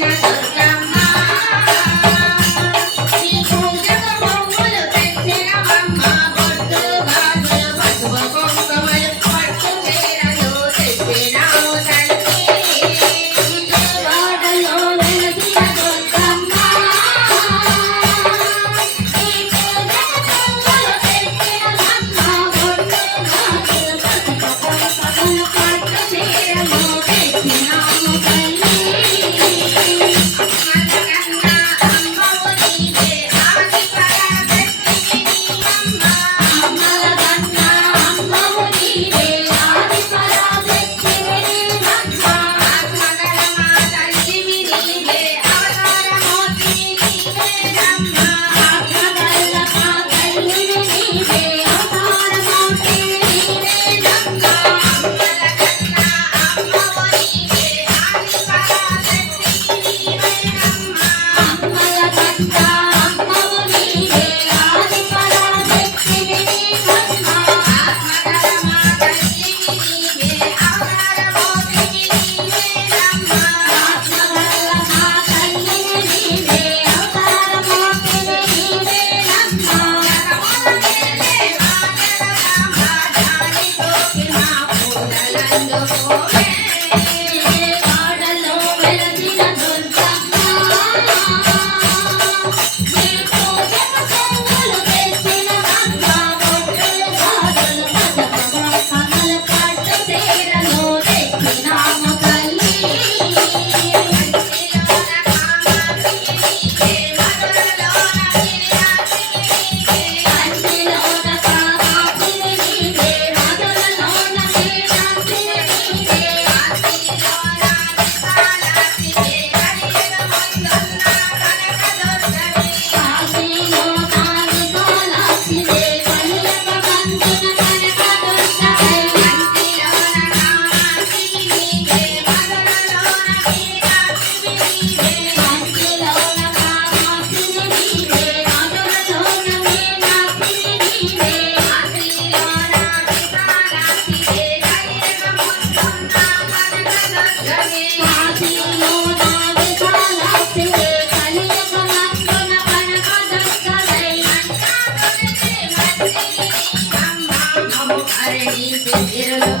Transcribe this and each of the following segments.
Gracias. Alegrín, quiero los.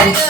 Yeah.